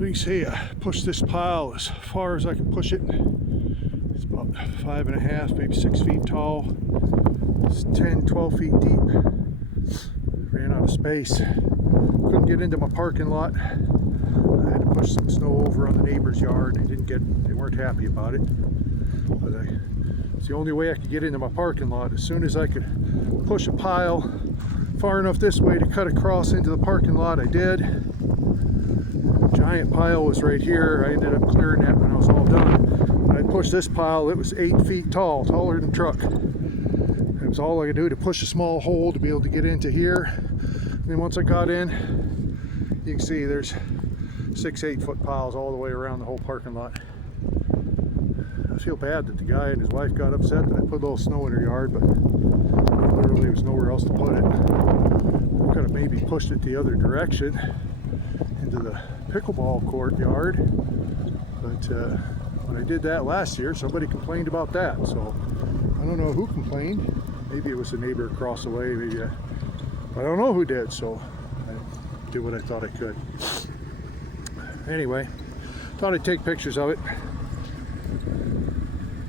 You can see I pushed this pile as far as I could push it. It's about 5.5, maybe 6 feet tall. It's 10, 12 feet deep. Ran out of space. Couldn't get into my parking lot. I had to push some snow over on the neighbor's yard. They weren't happy about it. But it's the only way I could get into my parking lot. As soon as I could push a pile far enough this way to cut across into the parking lot, I did. Giant pile was right here. I ended up clearing that when I was all done. When I pushed this pile, it was 8 feet tall, taller than a truck. It was all I could do to push a small hole to be able to get into here. And then once I got in, you can see there's 6-8 foot piles all the way around the whole parking lot. I feel bad that the guy and his wife got upset that I put a little snow in her yard, but literally there was nowhere else to put it. I could have maybe pushed it the other direction into the pickleball court yard, but when I did that last year, somebody complained about that. So I don't know who complained. Maybe it was the neighbor across the way. Maybe I don't know who did. So I did what I thought I could. Anyway, thought I'd take pictures of it.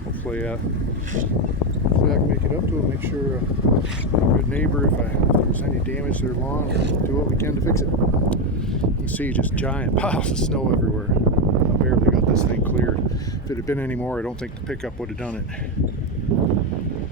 Hopefully I can make it up to it. Make sure I'm a good neighbor if there's any damage to their lawn. Do what we can to fix it. You can see just giant piles of snow everywhere. I barely got this thing cleared. If it had been any more, I don't think the pickup would have done it.